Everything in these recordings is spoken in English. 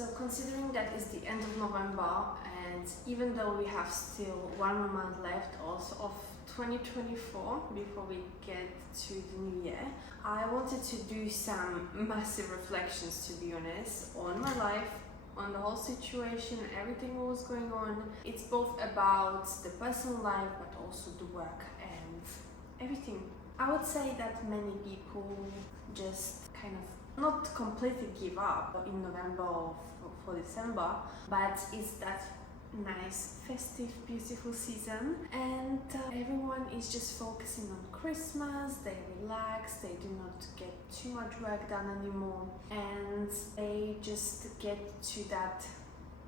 So considering that it's the end of November, and even though we have still 1 month left also of 2024 before we get to the new year, I wanted to do some massive reflections, to be honest, on my life, on the whole situation, everything that was going on. It's both about the personal life but also the work and everything. I would say that many people just kind of not completely give up in November or for December, but it's that nice, festive, beautiful season, and everyone is just focusing on Christmas. They relax, they do not get too much work done anymore, and they just get to that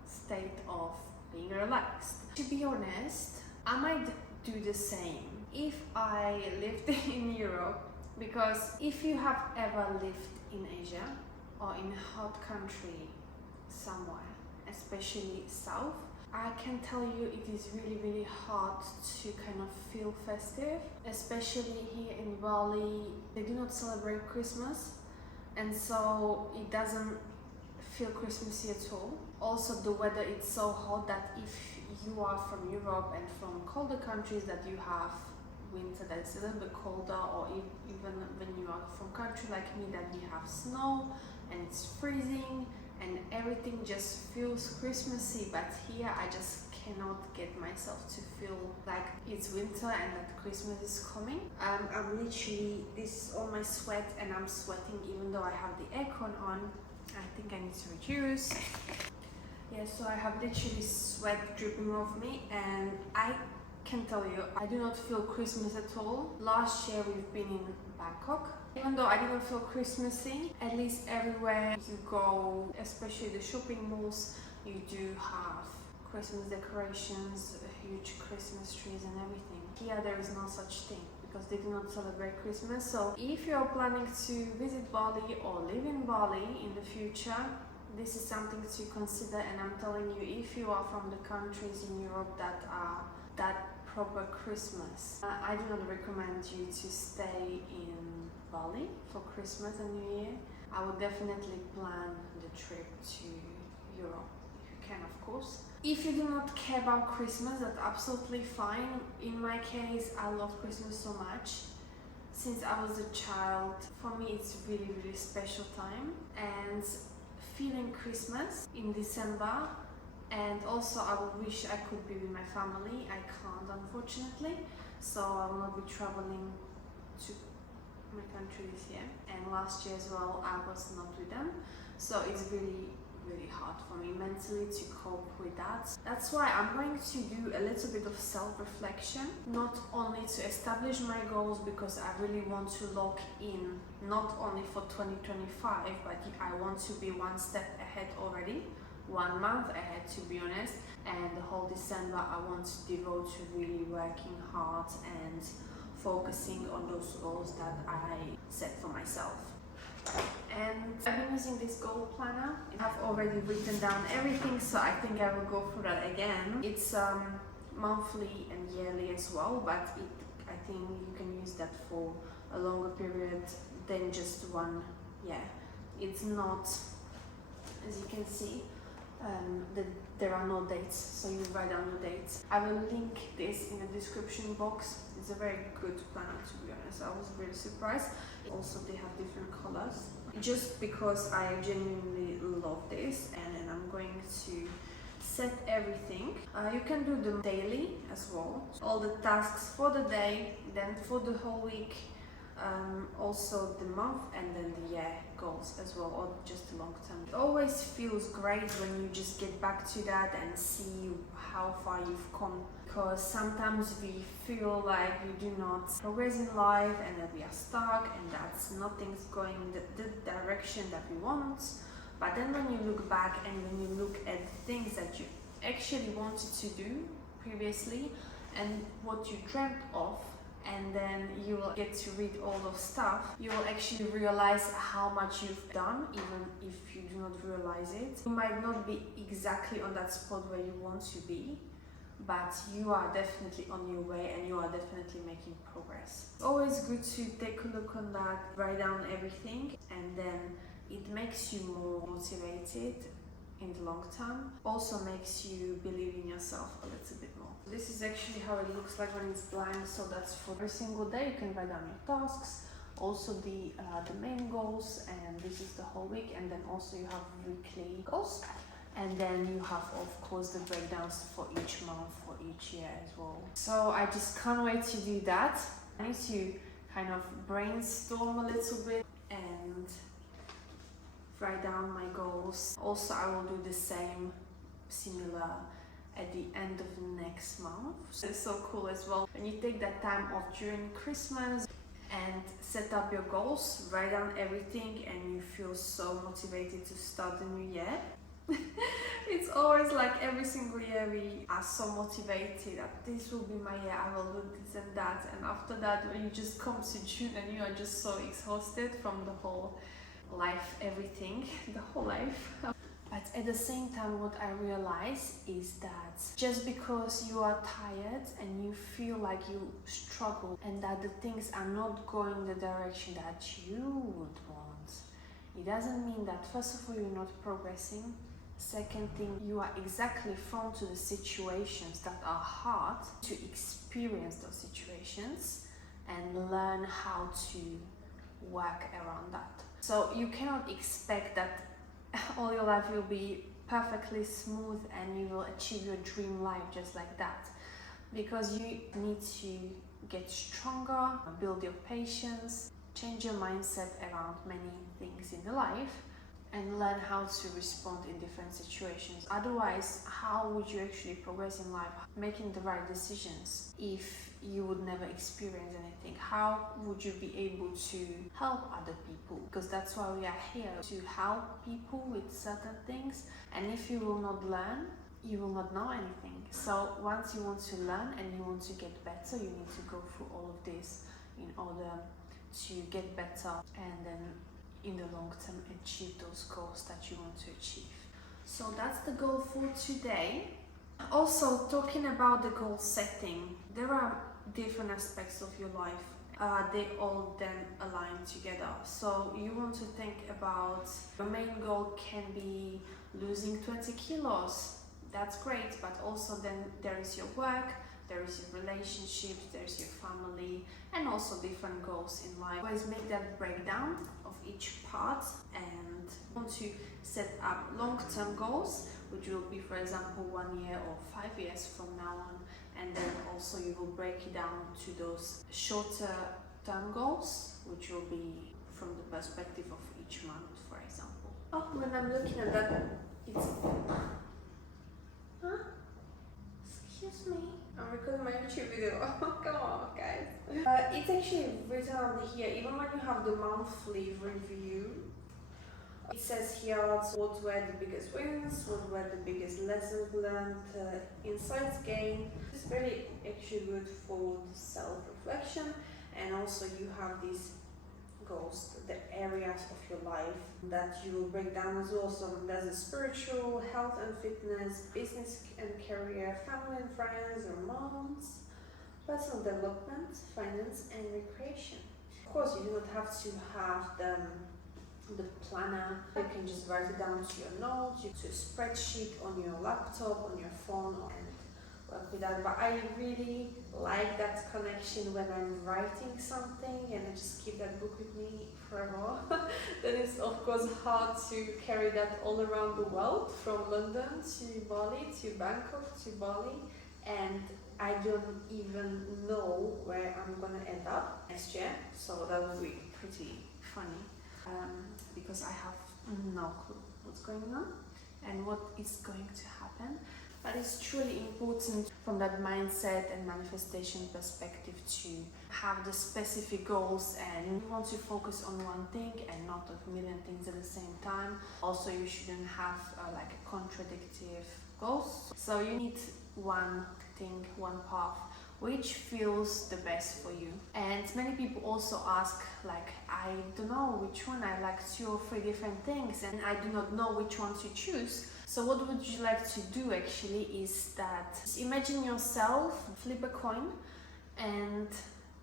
state of being relaxed. To be honest, I might do the same if I lived in Europe, because if you have ever lived in Asia or in a hot country somewhere, especially south, I can tell you it is really hard to kind of feel festive, especially here in Bali. They do not celebrate Christmas, and so it doesn't feel Christmassy at all. Also, the weather is so hot that if you are from Europe and from colder countries, that you have winter that's a little bit colder, or even when you are from country like me, that you have snow and it's freezing and everything just feels Christmassy. But here I just cannot get myself to feel like it's winter and that Christmas is coming. I'm literally, this is all my sweat and I'm sweating even though I have the aircon on. I think I need to reduce. Yeah, so I have literally sweat dripping off me, and I can tell you, I do not feel Christmas at all. Last year we've been in Bangkok. Even though I didn't feel Christmassy, at least everywhere you go, especially the shopping malls, you do have Christmas decorations, huge Christmas trees and everything. Here there is no such thing because they do not celebrate Christmas. So if you're planning to visit Bali or live in Bali in the future, this is something to consider. And I'm telling you, if you are from the countries in Europe that are that proper Christmas, I do not recommend you to stay in Bali for Christmas and New Year. I would definitely plan the trip to Europe if you can, of course. If you do not care about Christmas, that's absolutely fine. In my case, I love Christmas so much. Since I was a child, for me it's really special time, and feeling Christmas in December. And also I would wish I could be with my family. I can't, unfortunately, so I will not be traveling to my country this year, and last year as well I was not with them, so it's really hard for me mentally to cope with that. That's why I'm going to do a little bit of self-reflection, not only to establish my goals, because I really want to lock in not only for 2025, but I want to be one step ahead already, 1 month ahead, to be honest. And the whole December I want to devote to really working hard and focusing on those goals that I set for myself. And I've been using this goal planner. I've already written down everything, so I think I will go through that again. It's monthly and yearly as well, but I think you can use that for a longer period than just 1 year. It's not, as you can see, there are no dates, so you write down your dates. I will link this in the description box. It's a very good planner, to be honest. I was really surprised. Also, they have different colors. Just because I genuinely love this, and I'm going to set everything. You can do them daily as well. All the tasks for the day, then for the whole week, also the month, and then the year goals as well, or just the long term. It always feels great when you just get back to that and see how far you've come, because sometimes we feel like we do not progress in life and that we are stuck and that nothing's going the direction that we want. But then when you look back and when you look at things that you actually wanted to do previously and what you dreamt of, and then you will get to read all those stuff, you will actually realize how much you've done, even if you do not realize it. You might not be exactly on that spot where you want to be, but you are definitely on your way and you are definitely making progress. It's always good to take a look on that, write down everything, and then it makes you more motivated in the long term. Also makes you believe in yourself a little bit more. This is actually how it looks like when it's blank, so that's for every single day. You can write down your tasks, also the main goals, and this is the whole week, and then also you have weekly goals, and then you have of course the breakdowns for each month, for each year as well. So I just can't wait to do that. I need to kind of brainstorm a little bit and write down my goals. Also, I will do the same, similar, at the end of the next month. So it's so cool as well when you take that time off during Christmas and set up your goals, write down everything, and you feel so motivated to start the new year. It's always like every single year we are so motivated that this will be my year, I will do this and that, and after that when you just come to June and you are just so exhausted from the whole life, everything, the whole life. But at the same time, what I realize is that just because you are tired and you feel like you struggle and that the things are not going the direction that you would want, it doesn't mean that first of all you're not progressing. Second thing, you are exactly thrown to the situations that are hard, to experience those situations and learn how to work around that. So you cannot expect that all your life will be perfectly smooth and you will achieve your dream life just like that, because you need to get stronger, build your patience, change your mindset around many things in your life, and learn how to respond in different situations. Otherwise, how would you actually progress in life, making the right decisions, if you would never experience anything? How would you be able to help other people? Because that's why we are here, to help people with certain things. And if you will not learn, you will not know anything. So once you want to learn and you want to get better, you need to go through all of this in order to get better and then in the long term achieve those goals that you want to achieve. So that's the goal for today. Also, talking about the goal setting, there are different aspects of your life. They all then align together. So you want to think about your main goal can be losing 20 kilos. That's great, but also then there is your work, there is your relationships, there's your family, and also different goals in life. Always make that breakdown of each part, and want to set up long-term goals, which will be, for example, 1 year or 5 years from now on, and then also you will break it down to those shorter term goals, which will be from the perspective of each month, for example. Oh, when I'm looking at that, it's... Huh? Excuse me? I'm recording my YouTube video. Come on, guys. It's actually written on here, even when you have the monthly review, it says here what were the biggest wins, what were the biggest lessons learned, insights gained. It's very actually good for the self-reflection And also you have these goals, the areas of your life that you will break down as well. So there's a spiritual, health and fitness, business and career, family and friends, romance, personal development, finance and recreation. Of course, you do not have to have the planner. You can just write it down to your notes, to a spreadsheet on your laptop, on your phone, and work with that. But I really like that connection when I'm writing something and I just keep that book with me forever. Then it's of course hard to carry that all around the world, from London to Bali, to Bangkok to Bali, and I don't even know where I'm gonna end up next year, so that will be pretty funny. Because I have no clue what's going on and what is going to happen. But it's truly important from that mindset and manifestation perspective to have the specific goals, and you want to focus on one thing and not a million things at the same time. Also, you shouldn't have like a contradictory goals. So you need one thing, one path which feels the best for you. And many people also ask, like, I don't know which one, I like 2 or 3 different things and I do not know which one to choose. So what would you like to do actually is that, imagine yourself, flip a coin, and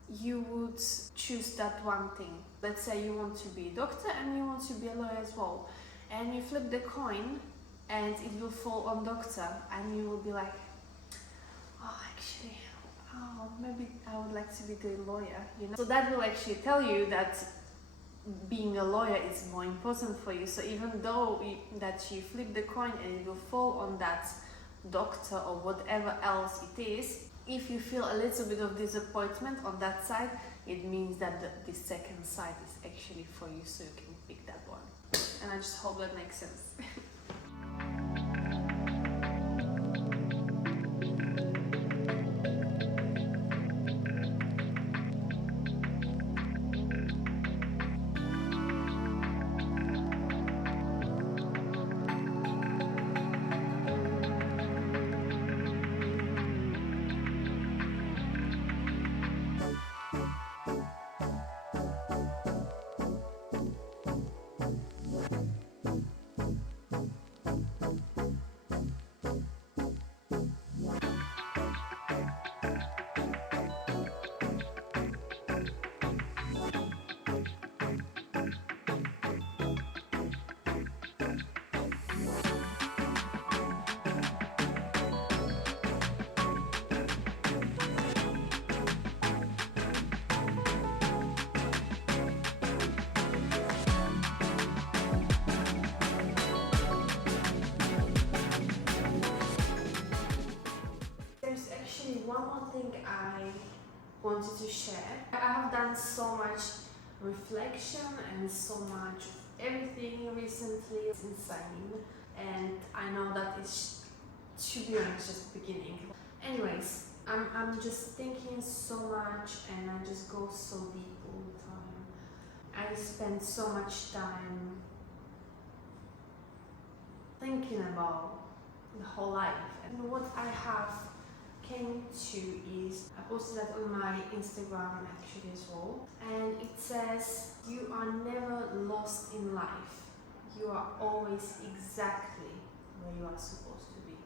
you would choose that one thing. Let's say you want to be a doctor and you want to be a lawyer as well. And you flip the coin and it will fall on doctor, and you will be like, oh, actually, maybe I would like to be the lawyer, you know? So that will actually tell you that being a lawyer is more important for you. So even though that you flip the coin and it will fall on that doctor or whatever else it is, if you feel a little bit of disappointment on that side, it means that the second side is actually for you, so you can pick that one. And I just hope that makes sense. One more thing I wanted to share. I have done so much reflection and so much of everything recently. It's insane, and I know that it's, to be honest, just the beginning. Anyways, I'm just thinking so much and I just go so deep all the time. I spend so much time thinking about the whole life, and what I have came to is, I posted that on my Instagram actually as well, and it says, you are never lost in life, you are always exactly where you are supposed to be.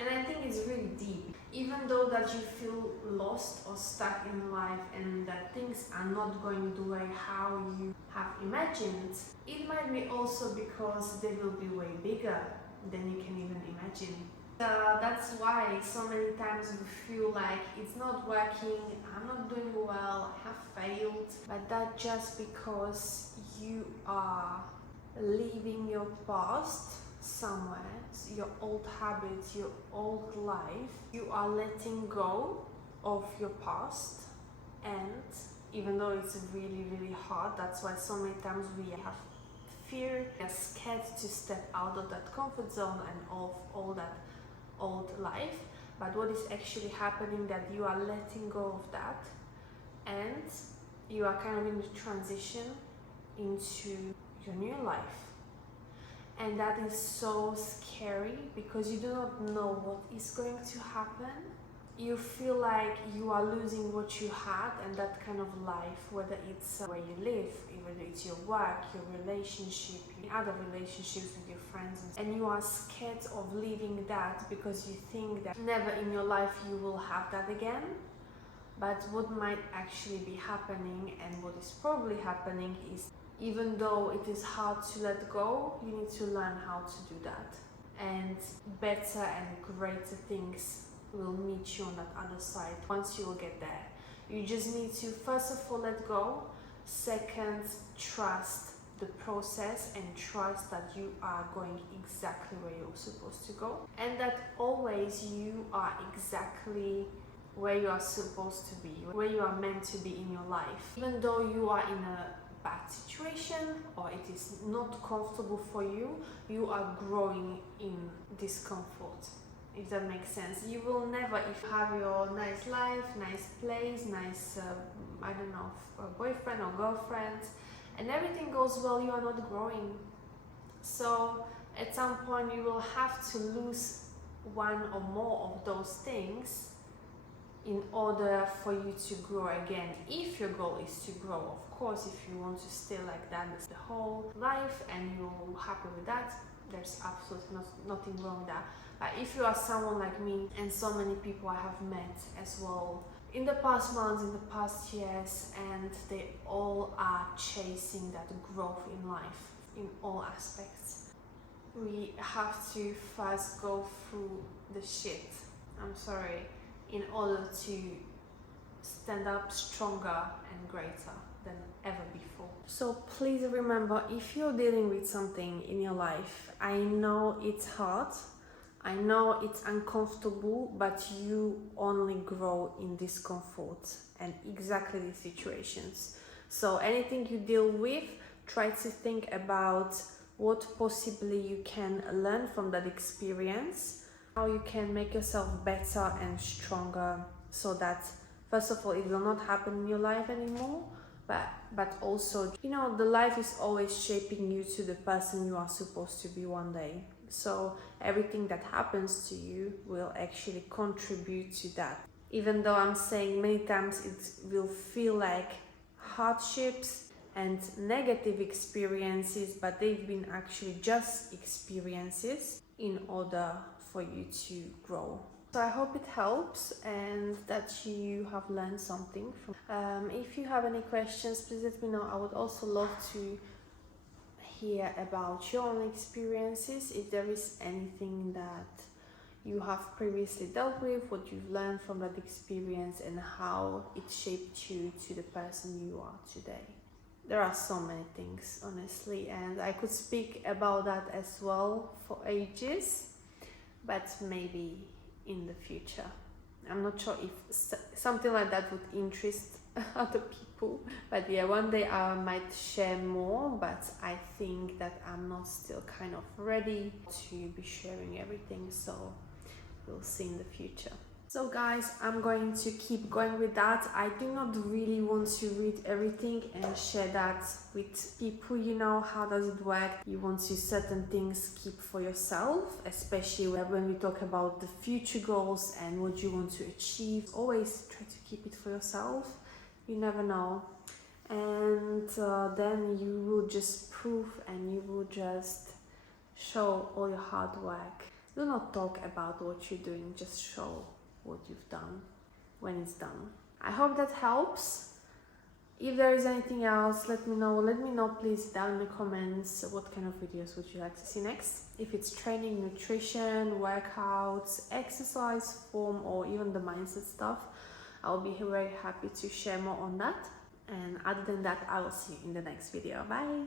And I think it's really deep. Even though that you feel lost or stuck in life and that things are not going the way how you have imagined, it might be also because they will be way bigger than you can even imagine. That's why so many times we feel like it's not working, I'm not doing well, I have failed. But that's just because you are leaving your past somewhere, your old habits, your old life. You are letting go of your past, and even though it's really, really hard, that's why so many times we have fear, we are scared to step out of that comfort zone and of all that old life. But what is actually happening, that you are letting go of that and you are kind of in the transition into your new life. And that is so scary because you do not know what is going to happen, you feel like you are losing what you had, and that kind of life, whether it's where you live, whether it's your work, your relationship, other relationships with your friends, and you are scared of leaving that because you think that never in your life you will have that again. But what might actually be happening, and what is probably happening, is even though it is hard to let go, you need to learn how to do that, and better and greater things will meet you on that other side once you will get there. You just need to, first of all, let go. Second, trust the process and trust that you are going exactly where you're supposed to go, and that always you are exactly where you are supposed to be, where you are meant to be in your life. Even though you are in a bad situation or it is not comfortable for you, you are growing in discomfort, if that makes sense. You will never, if you have your nice life, nice place, nice, I don't know, boyfriend or girlfriend, and everything goes well, you are not growing. So at some point you will have to lose one or more of those things in order for you to grow again. If your goal is to grow, of course, if you want to stay like that the whole life and you're happy with that, there's absolutely nothing wrong with that. But if you are someone like me, and so many people I have met as well in the past months, in the past years, and they all are chasing that growth in life in all aspects, we have to first go through the shit, I'm sorry, in order to stand up stronger and greater than ever before. So please remember, if you're dealing with something in your life, I know it's hard, I know it's uncomfortable, but you only grow in discomfort and exactly these situations. So anything you deal with, try to think about what possibly you can learn from that experience, how you can make yourself better and stronger, so that first of all it will not happen in your life anymore, but also, you know, the life is always shaping you to the person you are supposed to be one day. So everything that happens to you will actually contribute to that. Even though I'm saying many times it will feel like hardships and negative experiences, but they've been actually just experiences in order for you to grow. So I hope it helps and that you have learned something from. If you have any questions, please let me know. I would also love to hear about your own experiences. If there is anything that you have previously dealt with, what you've learned from that experience, and how it shaped you to the person you are today. There are so many things, honestly, and I could speak about that as well for ages, but maybe in the future. I'm not sure if something like that would interest other people, but yeah, one day I might share more, but I think that I'm not still kind of ready to be sharing everything, so we'll see in the future. So guys, I'm going to keep going with that. I do not really want to read everything and share that with people. You know, how does it work? You want to certain things keep for yourself, especially when we talk about the future goals and what you want to achieve. Always try to keep it for yourself. You never know. And then you will just prove and you will just show all your hard work. Do not talk about what you're doing, just show what you've done when it's done. I hope that helps. If there is anything else, let me know. Let me know please down in the comments what kind of videos would you like to see next. If it's training, nutrition, workouts, exercise form, or even the mindset stuff, I'll be very happy to share more on that. And other than that, I will see you in the next video. Bye!